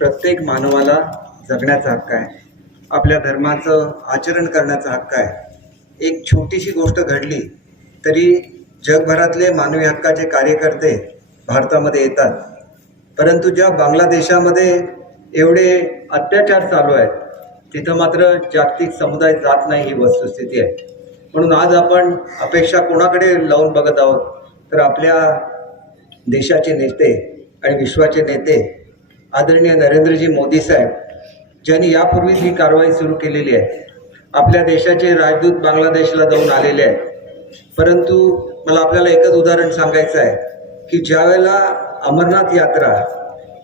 प्रत्येक मानवाला जगण्याचा हक्क आहे आपल्या धर्माचं आचरण करण्याचा हक्क आहे एक छोटीशी गोष्ट घडली तरी जगभरातले मानवी हक्काचे कार्यकर्ते भारतामध्ये येतात परंतु ज्या बांगलादेशामध्ये एवढे अत्याचार चालू आहेत तिथं मात्र जागतिक समुदाय जात नाही ही वस्तुस्थिती आहे म्हणून आज आपण अपेक्षा कोणाकडे लावून बघत आहोत तर आपल्या देशाचे नेते आणि विश्वाचे नेते आदरणीय नरेंद्रजी मोदी साहेब ज्यांनी यापूर्वीच ही कारवाई सुरू केलेली आहे आपल्या देशाचे राजदूत बांगलादेशला जाऊन आलेले आहेत परंतु मला आपल्याला एकच उदाहरण सांगायचं आहे की ज्यावेळेला अमरनाथ यात्रा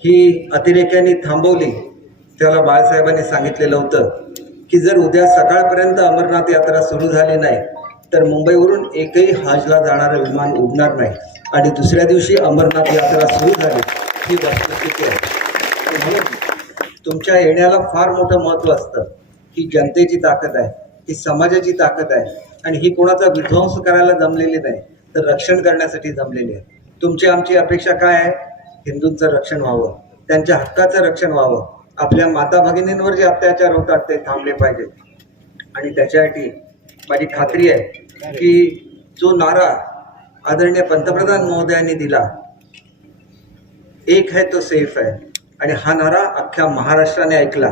ही अतिरेक्यांनी थांबवली त्याला बाळासाहेबांनी सांगितलेलं होतं की जर उद्या सकाळपर्यंत अमरनाथ यात्रा सुरू झाली नाही तर मुंबईवरून एकही हजला जाणारं विमान उडणार नाही आणि दुसऱ्या दिवशी अमरनाथ यात्रा सुरू झाली ही वस्तुस्थिती आहे तुमच्या येण्याला फार मोठं महत्त्व असतं ही जनतेची ताकद आहे ही समाजाची ताकद आहे आणि ही कोणाचा विध्वंस करायला जमलेली नाही तर रक्षण करण्यासाठी जमलेली आहे तुमची आमची अपेक्षा काय आहे हिंदूंचं रक्षण व्हावं त्यांच्या हक्काचं रक्षण व्हावं आपल्या माता भगिनींवर जे अत्याचार होतात ते थांबले पाहिजेत आणि त्याच्यासाठी माझी खात्री आहे की जो नारा आदरणीय पंतप्रधान महोदयांनी दिला एक है तो सेफ आहे आणि हा नारा अख्ख्या महाराष्ट्राने ऐकला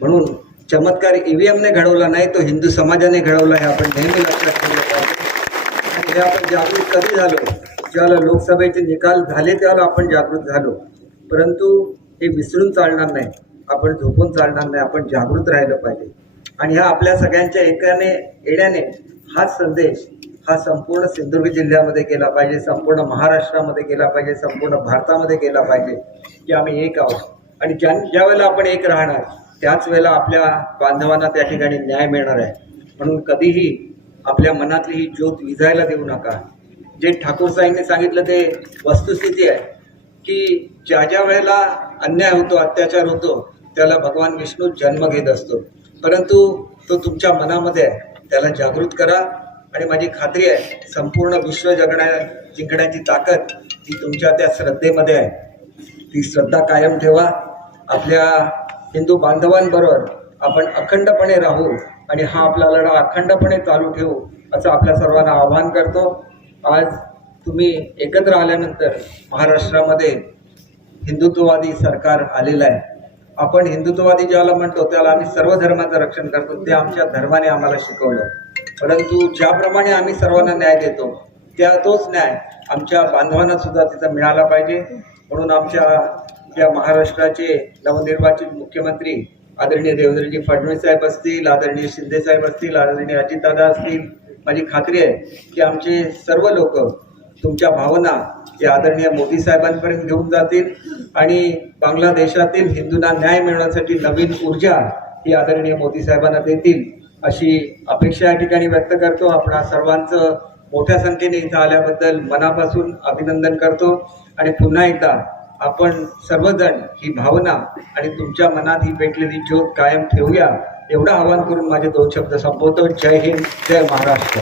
म्हणून चमत्कार एमने e घडवला नाही तो हिंदू समाजाने घडवला हे आपण नेहमी लक्षात ठेवलं पाहिजे आणि हे आपण जागृत कधी झालो ज्याला लोकसभेचे निकाल झाले त्याला आपण जागृत झालो परंतु हे विसरून चालणार नाही आपण झोपून चालणार नाही आपण जागृत राहिलं पाहिजे आणि हा आपल्या सगळ्यांच्या एकाने येण्याने हाच संदेश हा संपूर्ण सिंधुदुर्ग जिल्ह्यामध्ये केला पाहिजे संपूर्ण महाराष्ट्रामध्ये केला पाहिजे संपूर्ण भारतामध्ये केला पाहिजे की आम्ही एक आहोत आणि ज्या ज्या वेळेला आपण एक राहणार त्याच वेळेला आपल्या बांधवांना त्या ठिकाणी न्याय मिळणार आहे म्हणून कधीही आपल्या मनातली ही ज्योत विजायला देऊ नका जे ठाकूर साहेबांनी सांगितलं ते वस्तुस्थिती आहे की ज्या ज्या वेळेला अन्याय होतो अत्याचार होतो त्याला भगवान विष्णू जन्म घेत असतो परंतु तो तुमच्या मनामध्ये आहे त्याला जागृत करा आणि माझी खात्री आहे संपूर्ण विश्व जगण्या जिंकण्याची ताकद ही तुमच्या त्या श्रद्धेमध्ये आहे ती श्रद्धा कायम ठेवा आपल्या हिंदू बांधवांबरोबर आपण अखंडपणे राहू आणि हा आपला लढा अखंडपणे चालू ठेवू असं आपल्या सर्वांना आवाहन करतो आज तुम्ही एकत्र आल्यानंतर महाराष्ट्रामध्ये हिंदुत्ववादी सरकार आलेलं आहे आपण हिंदुत्ववादी ज्याला म्हणतो त्याला आम्ही सर्व धर्माचं रक्षण करतो ते आमच्या धर्माने आम्हाला शिकवलं परंतु ज्याप्रमाणे आम्ही सर्वांना न्याय देतो त्या तोच न्याय आमच्या बांधवांना सुद्धा तिचा मिळाला पाहिजे म्हणून आमच्या या महाराष्ट्राचे नवनिर्वाचित मुख्यमंत्री आदरणीय देवेंद्रजी फडणवीस साहेब असतील आदरणीय शिंदे साहेब असतील आदरणीय अजितदादा असतील माझी खात्री आहे की आमचे सर्व लोक तुमच्या भावना या आदरणीय मोदी साहेबांपर्यंत घेऊन जातील आणि बांगलादेशातील हिंदूंना न्याय मिळवण्यासाठी नवीन ऊर्जा ही आदरणीय मोदी साहेबांना देतील अशी अपेक्षा या ठिकाणी व्यक्त करतो आपणा सर्वांचं मोठ्या संख्येने इथं आल्याबद्दल मनापासून अभिनंदन करतो आणि पुन्हा एकदा आपण सर्वजण ही भावना आणि तुमच्या मनात ही पेटलेली ज्योत कायम ठेवूया एवढं आवाहन करून माझे दोन शब्द संपवतो जय हिंद जय महाराष्ट्र